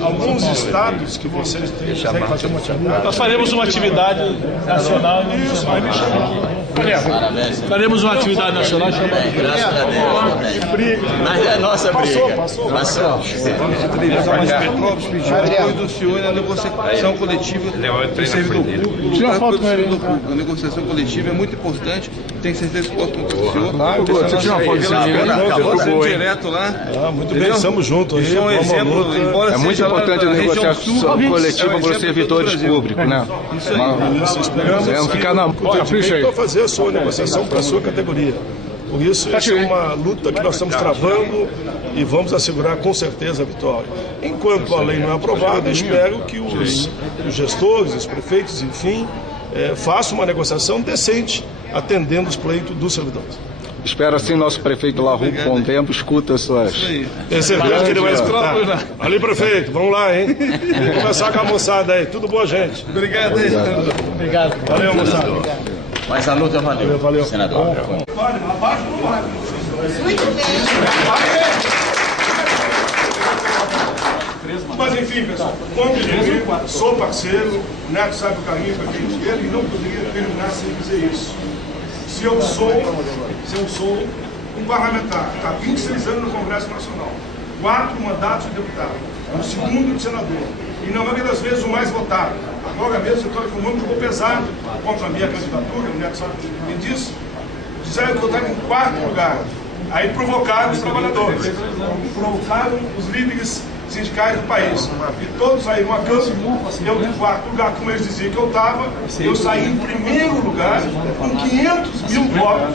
Alguns estados que vocês têm que fazer uma atividade. Nós faremos uma atividade nacional. Isso, vai me chamar. Faremos uma atividade nacional chamada. Graças a Deus. Mas é a nossa briga. Passou. Petrópolis pediu apoio do senhor na negociação coletiva do servidor público. Tira uma foto com ele. A negociação coletiva é muito importante. Tenho certeza que pode contar com o senhor. Você tira uma foto Acabou sendo direto lá. Muito bem, estamos juntos. Isso é um exemplo, embora é muito importante a negociação coletiva para os servidores públicos, né? Isso aí. Esperamos ficar na capricha para fazer a sua negociação para a sua categoria. Por isso, essa é uma luta que nós estamos travando e vamos assegurar com certeza a vitória. Enquanto a lei não é aprovada, espero que os gestores, os prefeitos, enfim, façam uma negociação decente, atendendo os pleitos dos servidores. Espero assim nosso prefeito Larru, com o tempo, escuta as suas... Tem certeza que ele vai escutar. Ali, prefeito, vamos lá, hein? Vamos conversar com a moçada aí. Tudo boa, gente. Obrigado aí. Obrigado. Valeu, moçada. Mas a luta valeu. Valeu. Senador. Muito bem. Mas enfim, pessoal, como sou parceiro, o Neto sabe o caminho que a gente quer e não poderia terminar sem dizer isso. Se eu sou um parlamentar, há 26 anos no Congresso Nacional, 4 mandatos de deputado, o segundo de senador, e na maioria das vezes o mais votado. Agora mesmo o setor econômico jogou pesado contra a minha candidatura, o Neto sabe bem disso, disseram que eu estava em 4º lugar. Aí provocaram os trabalhadores, provocaram os líderes sindicais do país. E todos saíram a campo, eu em 4º lugar, como eles diziam que eu estava, eu saí em 1º lugar, com 500 mil votos.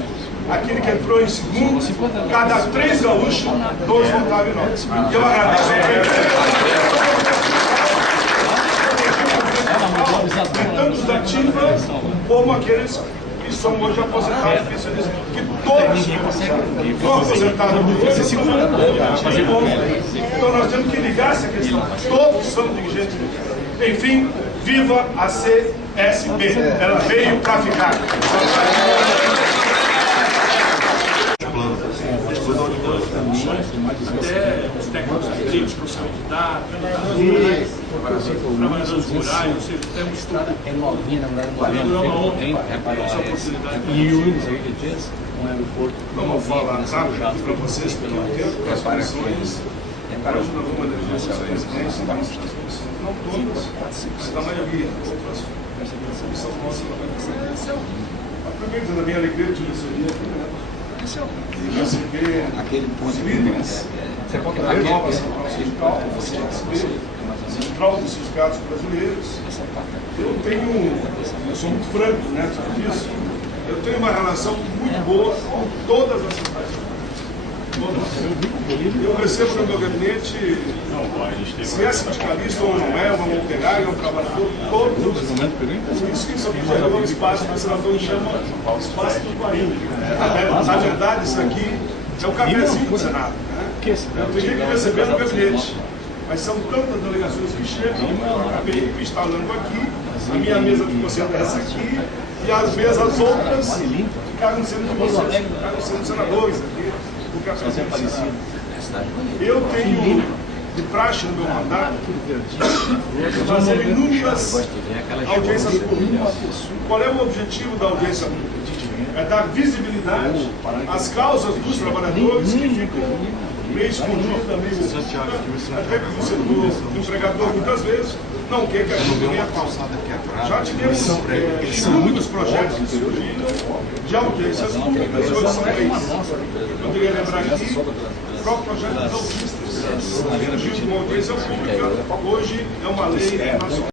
Aquele que entrou em 2º, cada 3 gaúchos, 2 votaram em nós. E eu agradeço tanto da ativa como aqueles que são hoje aposentados, que todos são aposentados. Então nós temos que ligar essa questão. Todos são dirigentes. Enfim, viva a CSP. Ela veio para ficar. Até os técnicos agrícolas, profissionais de dados, trabalhadores rurais, ou seja, temos tudo. É novinha, na verdade, 40 tem essa oportunidade. E o Unis aí que fez um aeroporto. Vamos falar rápido para vocês, porque eu tenho as condições. Hoje nós vamos eleger os presidentes, não todos, mas a maioria. Outras são nossas da presidencial. A primeira da minha alegria de diretoria receber os líderes da nova central sindical, central dos sindicatos brasileiros. Eu sou muito franco, né, sobre isso. Eu tenho uma relação muito boa com todas as centrais. Eu recebo no meu gabinete, se é sindicalista ou não é, um operário, um trabalhador, todos. Por isso que isso aqui já é um espaço que o senador chama espaço do 40. Na verdade, isso aqui é o cafezinho do Senado. Eu teria que receber no gabinete. Mas são tantas delegações que chegam, eu acabei instalando aqui, a minha mesa ficou sendo essa aqui, e as mesas outras ficaram sendo de vocês, ficaram sendo senadores aqui. Eu tenho de praxe no meu mandato fazer inúmeras audiências públicas. Qual é o objetivo da audiência pública? É dar visibilidade às causas dos trabalhadores que ficam meio escondidos da meio oculta, até que o setor do empregador muitas vezes não quer que a gente venha a causa. Já tivemos inúmeros projetos que surgiram de audiências públicas, hoje são leis. Eu poderia lembrar aqui o próprio projeto dos autistas, surgiu de uma audiência pública, hoje é uma lei nacional.